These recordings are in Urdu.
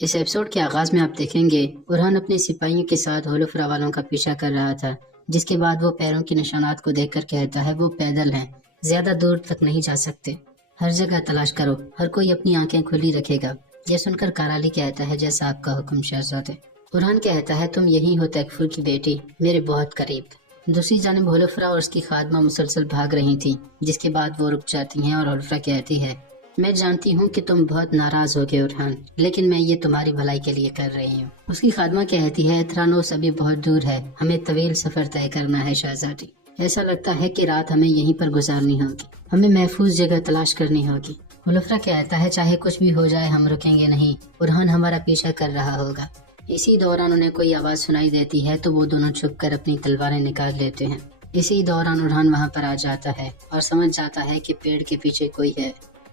اس ایپیسوڈ کے آغاز میں آپ دیکھیں گے برہان اپنے سپاہیوں کے ساتھ ہولوفرا والوں کا پیچھا کر رہا تھا، جس کے بعد وہ پیروں کے نشانات کو دیکھ کر کہتا ہے وہ پیدل ہیں، زیادہ دور تک نہیں جا سکتے، ہر جگہ تلاش کرو، ہر کوئی اپنی آنکھیں کھلی رکھے گا۔ یہ سن کر کارالی کہتا ہے جیسا آپ کا حکم شہزادے۔ برہان کہتا ہے تم یہی ہو تیکفور کی بیٹی، میرے بہت قریب۔ دوسری جانب ہولوفرا اور اس کی خادمہ مسلسل بھاگ رہی تھی، جس کے بعد وہ رک جاتی ہیں اور ہولوفرا کہتی ہے میں جانتی ہوں کہ تم بہت ناراض ہو گے برہان، لیکن میں یہ تمہاری بھلائی کے لیے کر رہی ہوں۔ اس کی خادمہ کہتی ہے تھرانوس ابھی بہت دور ہے، ہمیں طویل سفر طے کرنا ہے شہزادی، ایسا لگتا ہے کہ رات ہمیں یہیں پر گزارنی ہوگی، ہمیں محفوظ جگہ تلاش کرنی ہوگی۔ ہولوفرا کہتا ہے چاہے کچھ بھی ہو جائے ہم رکیں گے نہیں، برہان ہمارا پیچھا کر رہا ہوگا۔ اسی دوران انہیں کوئی آواز سنائی دیتی ہے تو وہ دونوں چھپ کر اپنی تلواریں نکال لیتے ہیں۔ اسی دوران برہان وہاں پر آ جاتا ہے اور سمجھ جاتا ہے کہ پیڑ کے پیچھے کوئی ہے۔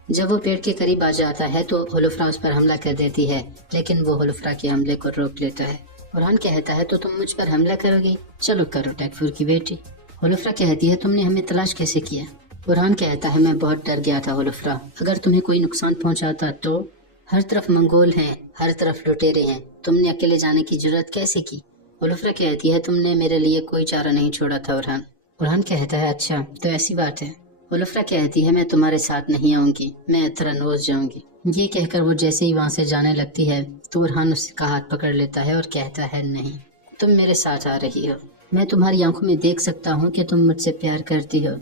جب وہ پیڑ کے قریب آ جاتا ہے تو ہولوفرا اس پر حملہ کر دیتی ہے، لیکن وہ ہولوفرا کے حملے کو روک لیتا ہے۔ برہان کہتا ہے تو تم مجھ پر حملہ کرو گی، چلو کرو تیکفور کی بیٹی۔ ہولوفرا کہتی ہے تم نے ہمیں تلاش کیسے کیا؟ برہان کہتا ہے میں بہت ڈر گیا تھا ہولوفرا، اگر تمہیں کوئی نقصان پہنچاتا تو؟ ہر طرف منگول ہیں، ہر طرف لٹیرے ہیں، تم نے اکیلے جانے کی جرات کیسے کی؟ ہولوفرا کہتی ہے تم نے میرے لیے کوئی چارہ نہیں چھوڑا تھا برہان۔ برہان کہتا ہے اچھا تو ایسی بات ہے۔ ہولوفرا کہتی ہے میں تمہارے ساتھ نہیں آؤں گی، میں تھرانوس جاؤں گی۔ یہ کہہ کر وہ جیسے ہی وہاں سے جانے لگتی ہے تو برہان اس کا ہاتھ پکڑ لیتا ہے اور کہتا ہے نہیں، تم میرے ساتھ آ رہی ہو، میں تمہاری آنکھوں میں دیکھ سکتا ہوں کہ تم مجھ سے پیار کرتی ہو،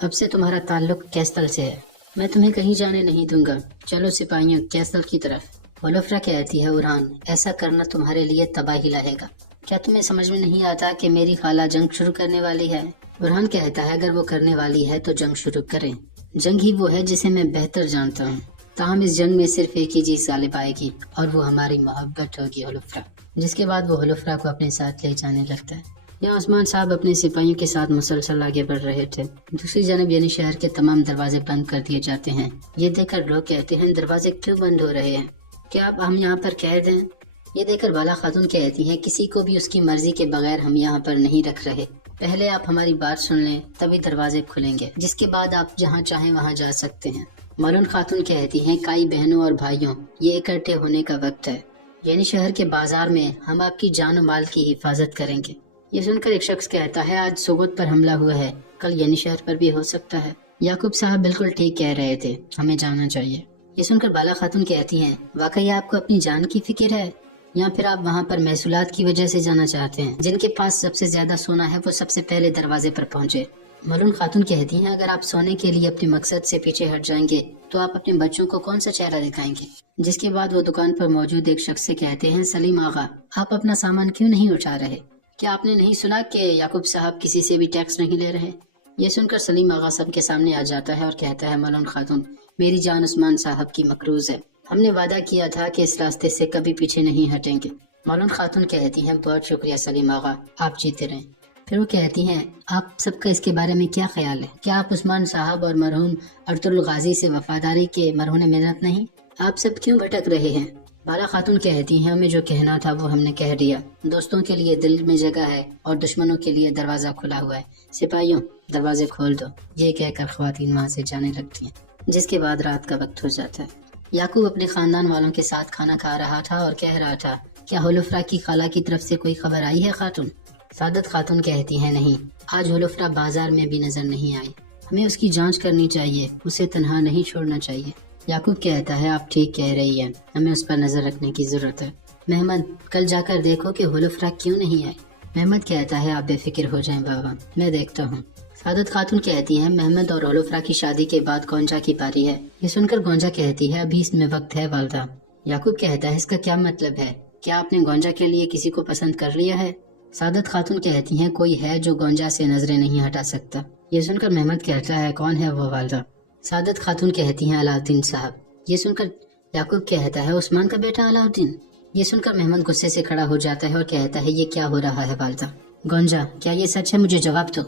اب سے تمہارا تعلق کیسٹل سے ہے، میں تمہیں کہیں جانے نہیں دوں گا، چلو سپاہیوں کیسٹل کی طرف۔ ہولوفرا کہتی ہے برہان ایسا کرنا تمہارے لیے تباہی لائے گا، کیا تمہیں سمجھ میں نہیں آتا کہ میری خالہ جنگ شروع کرنے والی ہے؟ برہان کہتا ہے اگر وہ کرنے والی ہے تو جنگ شروع کریں، جنگ ہی وہ ہے جسے میں بہتر جانتا ہوں، تاہم اس جنگ میں صرف ایک ہی چیز غالب آئے گی اور وہ ہماری محبت ہوگی ہولوفرا۔ جس کے بعد وہ ہولوفرا کو اپنے ساتھ لے جانے لگتا ہے۔ یہاں عثمان صاحب اپنے سپاہیوں کے ساتھ مسلسل آگے بڑھ رہے تھے، دوسری جانب یعنی شہر کے تمام دروازے بند کر دیے جاتے ہیں۔ یہ دیکھ کر لوگ کہتے ہیں دروازے کیوں بند ہو رہے ہیں، کیا اب ہم یہاں پر قید ہیں؟ یہ دیکھ کر بالا خاتون کہتی ہے کسی کو بھی اس کی مرضی کے بغیر ہم یہاں پر نہیں رکھ رہے، پہلے آپ ہماری بات سن لیں تبھی دروازے کھلیں گے، جس کے بعد آپ جہاں چاہیں وہاں جا سکتے ہیں۔ ملون خاتون کہتی ہیں کئی بہنوں اور بھائیوں یہ اکٹھے ہونے کا وقت ہے، یعنی شہر کے بازار میں ہم آپ کی جان و مال کی حفاظت کریں گے۔ یہ سن کر ایک شخص کہتا ہے آج سوگوت پر حملہ ہوا ہے، کل یعنی شہر پر بھی ہو سکتا ہے۔ یعقوب صاحب بالکل ٹھیک کہہ رہے تھے، ہمیں جانا چاہیے۔ یہ سن کر بالا خاتون کہتی ہیں واقعی آپ کو اپنی جان کی فکر ہے، یا پھر آپ وہاں پر محصولات کی وجہ سے جانا چاہتے ہیں؟ جن کے پاس سب سے زیادہ سونا ہے وہ سب سے پہلے دروازے پر پہنچے۔ ملون خاتون کہتی ہیں اگر آپ سونے کے لیے اپنے مقصد سے پیچھے ہٹ جائیں گے تو آپ اپنے بچوں کو کون سا چہرہ دکھائیں گے؟ جس کے بعد وہ دکان پر موجود ایک شخص سے کہتے ہیں سلیم آغا آپ اپنا سامان کیوں نہیں اٹھا رہے؟ کیا آپ نے نہیں سنا کہ یعقوب صاحب کسی سے بھی ٹیکس نہیں لے رہے؟ یہ سن کر سلیم آغا سب کے سامنے آ جاتا ہے اور کہتا ہے ملون خاتون میری جان عثمان صاحب کی مقروض ہے، ہم نے وعدہ کیا تھا کہ اس راستے سے کبھی پیچھے نہیں ہٹیں گے۔ ملون خاتون کہتی ہیں بہت شکریہ سلیم آغا، آپ جیتے رہیں۔ پھر وہ کہتی ہیں آپ سب کا اس کے بارے میں کیا خیال ہے؟ کیا آپ عثمان صاحب اور مرحوم ارطغرل غازی سے وفاداری کے مرہون منت نہیں؟ آپ سب کیوں بھٹک رہے ہیں؟ بالا خاتون کہتی ہیں ہمیں جو کہنا تھا وہ ہم نے کہہ دیا، دوستوں کے لیے دل میں جگہ ہے اور دشمنوں کے لیے دروازہ کھلا ہوا ہے، سپاہیوں دروازے کھول دو۔ یہ کہہ کر خواتین وہاں سے جانے لگتی ہیں، جس کے بعد رات کا وقت ہو جاتا ہے۔ یعقوب اپنے خاندان والوں کے ساتھ کھانا کھا رہا تھا اور کہہ رہا تھا کیا ہولوفرا کی خالہ کی طرف سے کوئی خبر آئی ہے خاتون؟ سعادت خاتون کہتی ہیں نہیں، آج ہولوفرا بازار میں بھی نظر نہیں آئی، ہمیں اس کی جانچ کرنی چاہیے، اسے تنہا نہیں چھوڑنا چاہیے۔ یعقوب کہتا ہے آپ ٹھیک کہہ رہی ہیں، ہمیں اس پر نظر رکھنے کی ضرورت ہے۔ محمد کل جا کر دیکھو کہ ہولوفرا کیوں نہیں آئی۔ محمد کہتا ہے آپ بے فکر ہو جائیں بابا، میں دیکھتا ہوں۔ سعادت خاتون کہتی ہیں محمد اور ہولوفرا کی شادی کے بعد گونجا کی باری ہے۔ یہ سن کر گونجا کہتی ہے ابھی اس میں وقت ہے والدہ۔ یعقوب کہتا ہے اس کا کیا مطلب ہے؟ کیا آپ نے گونجا کے لیے کسی کو پسند کر لیا ہے؟ سعادت خاتون کہتی ہیں کوئی ہے جو گونجا سے نظریں نہیں ہٹا سکتا۔ یہ سن کر محمد کہتا ہے کون ہے وہ والدہ؟ سعادت خاتون کہتی ہیں علاؤالدین صاحب۔ یہ سن کر یعقوب کہتا ہے عثمان کا بیٹا علاؤالدین؟ یہ سن کر محمد غصے سے کھڑا ہو جاتا ہے اور کہتا ہے یہ کیا ہو رہا ہے والدہ؟ گونجا کیا یہ سچ ہے؟ مجھے جواب دو۔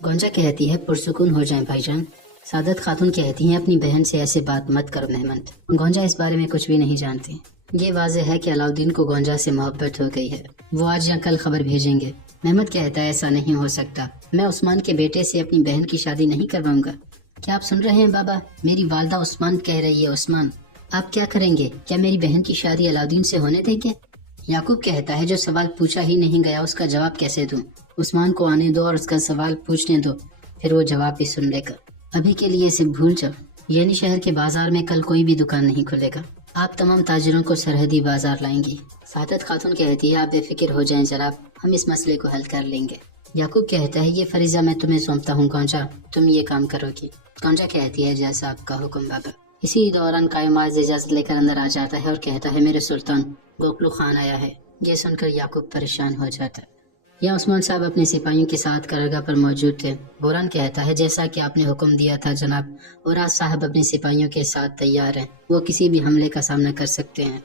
گونجا کہتی ہے پرسکون ہو جائیں بھائی جان۔ سعادت خاتون کہتی ہیں اپنی بہن سے ایسے بات مت کرو محمد، گونجا اس بارے میں کچھ بھی نہیں جانتی۔ یہ واضح ہے کہ علاؤالدین کو گونجا سے محبت ہو گئی ہے، وہ آج یا کل خبر بھیجیں گے۔ محمد کہتا ہے ایسا نہیں ہو سکتا، میں عثمان کے بیٹے سے اپنی بہن کی شادی نہیں کرواؤں گا۔ کیا آپ سن رہے ہیں بابا؟ میری والدہ عثمان کہہ رہی ہے عثمان۔ آپ کیا کریں گے؟ کیا میری بہن کی شادی علاؤدین سے ہونے دیں گے؟ یعقوب کہتا ہے جو سوال پوچھا ہی نہیں گیا اس کا جواب کیسے دوں؟ عثمان کو آنے دو اور اس کا سوال پوچھنے دو، پھر وہ جواب بھی سن لے گا۔ ابھی کے لیے اسے بھول جاؤ، یعنی شہر کے بازار میں کل کوئی بھی دکان نہیں کھلے گا۔ آپ تمام تاجروں کو سرحدی بازار لائیں گی۔ سعادت خاتون کہتی ہے آپ بے فکر ہو جائیں جناب، ہم اس مسئلے کو حل کر لیں گے۔ یعقوب کہتا ہے یہ فریضہ میں تمہیں سونپتا ہوں گونجا، تم یہ کام کرو گی۔ گونجا کہتی ہے جیسا آپ کا حکم بابا۔ اسی دوران قائماز اجازت لے کر اندر آ جاتا ہے اور کہتا ہے میرے سلطان گوکلو خان آیا ہے۔ یہ سن کر یعقوب پریشان ہو جاتا ہے۔ یا عثمان صاحب اپنے سپاہیوں کے ساتھ کرگاہ پر موجود تھے۔ بوران کہتا ہے جیسا کہ آپ نے حکم دیا تھا جناب، اور آج صاحب اپنے سپاہیوں کے ساتھ تیار ہیں، وہ کسی بھی حملے کا سامنا کر سکتے ہیں۔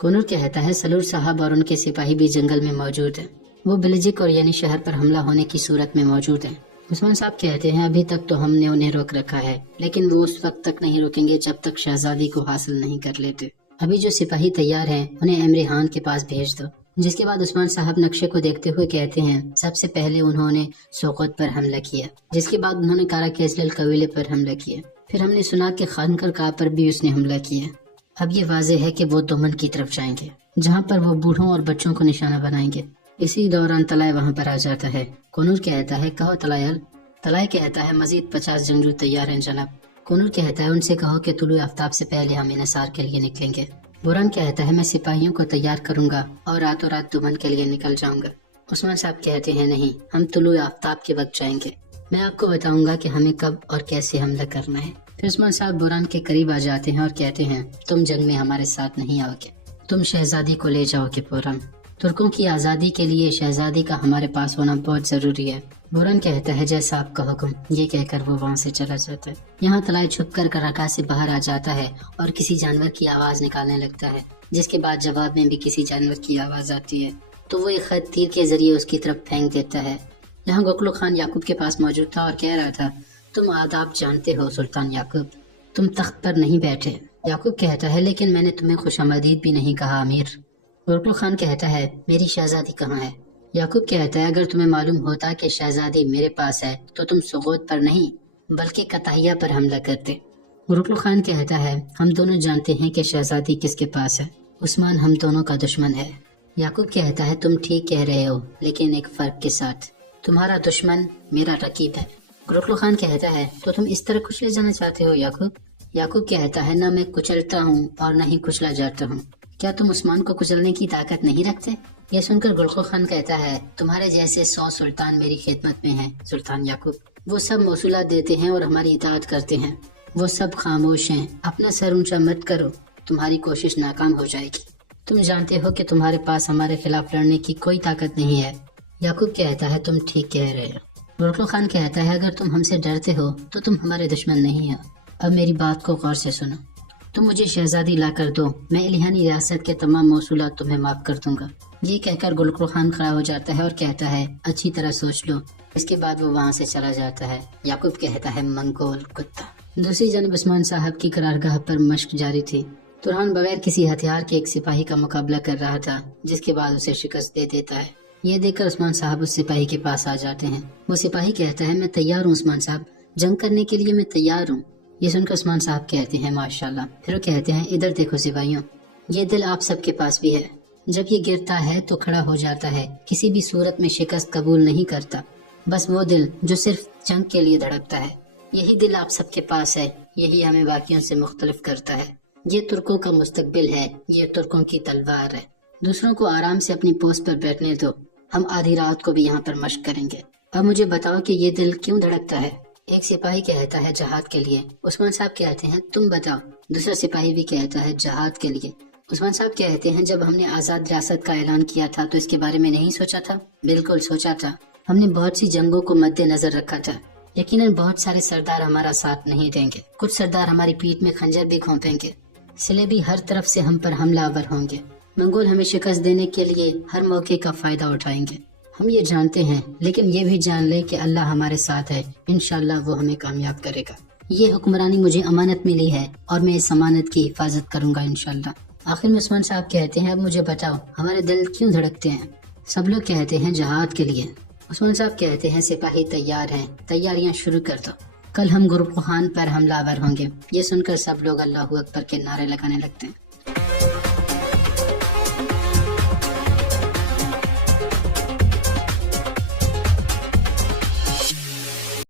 کنور کہتا ہے سلور صاحب اور ان کے سپاہی بھی جنگل میں موجود ہیں، وہ بلجک اور یعنی شہر پر حملہ ہونے کی صورت میں موجود ہیں۔ عثمان صاحب کہتے ہیں ابھی تک تو ہم نے انہیں روک رکھا ہے، لیکن وہ اس وقت تک نہیں روکیں گے جب تک شہزادی کو حاصل نہیں کر لیتے۔ ابھی جو سپاہی تیار ہیں انہیں امرحان کے پاس بھیج دو۔ جس کے بعد عثمان صاحب نقشے کو دیکھتے ہوئے کہتے ہیں سب سے پہلے انہوں نے سوقت پر حملہ کیا، جس کے بعد انہوں نے کارا کیسلل قبیلے پر حملہ کیا، پھر ہم نے سنا کہ خانکر کا پر بھی اس نے حملہ کیا۔ اب یہ واضح ہے کہ وہ دومن کی طرف جائیں گے، جہاں پر وہ بوڑھوں اور بچوں کو نشانہ بنائیں گے۔ اسی دوران طلائع وہاں پر آ جاتا ہے۔ کنور کہتا ہے کہو طلائع۔ طلائع کہتا ہے مزید 50 جنگجو تیار ہیں جناب۔ کنور کہتا ہے ان سے کہو کہ طلوع آفتاب سے پہلے ہم انحصار کے لیے نکلیں گے۔ بوران کہتا ہے میں سپاہیوں کو تیار کروں گا اور راتوں رات دومن کے لیے نکل جاؤں گا۔ عثمان صاحب کہتے ہیں نہیں، ہم طلوع آفتاب کے وقت جائیں گے، میں آپ کو بتاؤں گا کہ ہمیں کب اور کیسے حملہ کرنا ہے۔ پھر عثمان صاحب بوران کے قریب آ جاتے ہیں اور کہتے ہیں تم جنگ میں ہمارے ساتھ نہیں آؤ گے، تم شہزادی کو لے جاؤ گے بوران۔ ترکوں کی آزادی کے لیے شہزادی کا ہمارے پاس ہونا بہت ضروری ہے۔ بوران کہتا ہے جیسا آپ کا حکم، یہ کہہ کر وہ وہاں سے چلا جاتا ہے۔ یہاں طلائع چھپ کر کرگاہ سے باہر آ جاتا ہے اور کسی جانور کی آواز نکالنے لگتا ہے، جس کے بعد جواب میں بھی کسی جانور کی آواز آتی ہے، تو وہ ایک خط تیر کے ذریعے اس کی طرف پھینک دیتا ہے۔ یہاں گوکلو خان یعقوب کے پاس موجود تھا اور کہہ رہا تھا تم آداب جانتے ہو سلطان یعقوب، تم تخت پر نہیں بیٹھے۔ یعقوب کہتا ہے لیکن میں نے تمہیں خوش آمدید بھی نہیں کہا امیر۔ گوکلو خان کہتا ہے میری شہزادی کہاں ہے؟ یعقوب کہتا ہے اگر تمہیں معلوم ہوتا کہ شہزادی میرے پاس ہے تو تم سغوت پر نہیں بلکہ کتاہیہ پر حملہ کرتے۔ گوکلو خان کہتا ہے ہم دونوں جانتے ہیں کہ شہزادی کس کے پاس ہے، عثمان ہم دونوں کا دشمن ہے۔ یعقوب کہتا ہے تم ٹھیک کہہ رہے ہو، لیکن ایک فرق کے ساتھ، تمہارا دشمن میرا رقیب ہے۔ گوکلو خان کہتا ہے تو تم اس طرح کچلے جانا چاہتے ہو یعقوب؟ یعقوب کہتا ہے نہ میں کچلتا ہوں اور نہ ہی کچلا جاتا ہوں، کیا تم عثمان کو کچلنے کی طاقت نہیں رکھتے؟ یہ سن کر گوکلو خان کہتا ہے تمہارے جیسے 100 سلطان میری خدمت میں ہیں سلطان یعقوب، وہ سب موصولات دیتے ہیں اور ہماری اطاعت کرتے ہیں، وہ سب خاموش ہیں، اپنا سر اونچا مت کرو، تمہاری کوشش ناکام ہو جائے گی، تم جانتے ہو کہ تمہارے پاس ہمارے خلاف لڑنے کی کوئی طاقت نہیں ہے۔ یعقوب کہتا ہے تم ٹھیک کہہ رہے ہو۔ گوکلو خان کہتا ہے اگر تم ہم سے ڈرتے ہو تو تم ہمارے دشمن نہیں ہو، اب میری بات کو غور سے سنو، تم مجھے شہزادی لا کر دو، میں الہانی ریاست کے تمام موصولات تمہیں معاف کر دوں گا۔ یہ کہہ کر گوکلو خان کھڑا ہو جاتا ہے اور کہتا ہے اچھی طرح سوچ لو، اس کے بعد وہ وہاں سے چلا جاتا ہے۔ یعقوب کہتا ہے منگول کتا۔ دوسری جانب عثمان صاحب کی قرارگاہ پر مشق جاری تھی۔ ترحان بغیر کسی ہتھیار کے ایک سپاہی کا مقابلہ کر رہا تھا، جس کے بعد اسے شکست دے دیتا ہے۔ یہ دیکھ کر عثمان صاحب اس سپاہی کے پاس آ جاتے ہیں۔ وہ سپاہی کہتا ہے میں تیار ہوں عثمان صاحب، جنگ کرنے کے لیے میں تیار ہوں۔ یہ سن کر عثمان صاحب کہتے ہیں ماشاءاللہ۔ پھر وہ کہتے ہیں ادھر دیکھو سپاہیوں، یہ دل آپ سب کے پاس بھی ہے، جب یہ گرتا ہے تو کھڑا ہو جاتا ہے، کسی بھی صورت میں شکست قبول نہیں کرتا، بس وہ دل جو صرف جنگ کے لیے دھڑکتا ہے، یہی دل آپ سب کے پاس ہے، یہی ہمیں باقیوں سے مختلف کرتا ہے۔ یہ ترکوں کا مستقبل ہے، یہ ترکوں کی تلوار ہے۔ دوسروں کو آرام سے اپنی پوسٹ پر بیٹھنے دو، ہم آدھی رات کو بھی یہاں پر مشق کریں گے۔ اب مجھے بتاؤ کہ یہ دل کیوں دھڑکتا ہے؟ ایک سپاہی کہتا ہے جہاد کے لیے۔ عثمان صاحب کہتے ہیں تم بتاؤ۔ دوسرا سپاہی بھی کہتا ہے جہاد کے لیے۔ عثمان صاحب کہتے ہیں جب ہم نے آزاد ریاست کا اعلان کیا تھا تو اس کے بارے میں نہیں سوچا تھا؟ بالکل سوچا تھا، ہم نے بہت سی جنگوں کو مد نظر رکھا تھا، یقیناً بہت سارے سردار ہمارا ساتھ نہیں دیں گے، کچھ سردار ہماری پیٹھ میں خنجر بھی گھونپیں گے، صلیبی ہر طرف سے ہم پر حملہ آور ہوں گے، منگول ہمیں شکست دینے کے لیے ہر موقع کا فائدہ اٹھائیں گے، ہم یہ جانتے ہیں، لیکن یہ بھی جان لے کہ اللہ ہمارے ساتھ ہے، انشاءاللہ وہ ہمیں کامیاب کرے گا۔ یہ حکمرانی مجھے امانت ملی ہے اور میں اس امانت کی حفاظت کروں گا انشاءاللہ۔ آخر میں عثمان صاحب کہتے ہیں اب مجھے بتاؤ ہمارے دل کیوں دھڑکتے ہیں؟ سب لوگ کہتے ہیں جہاد کے لیے۔ عثمان صاحب کہتے ہیں سپاہی تیار ہیں، تیاریاں شروع کر دو۔ کل ہم گربخان پر حملہ آور ہوں گے۔ یہ سن کر سب لوگ اللہ اکبر کے نعرے لگانے لگتے ہیں۔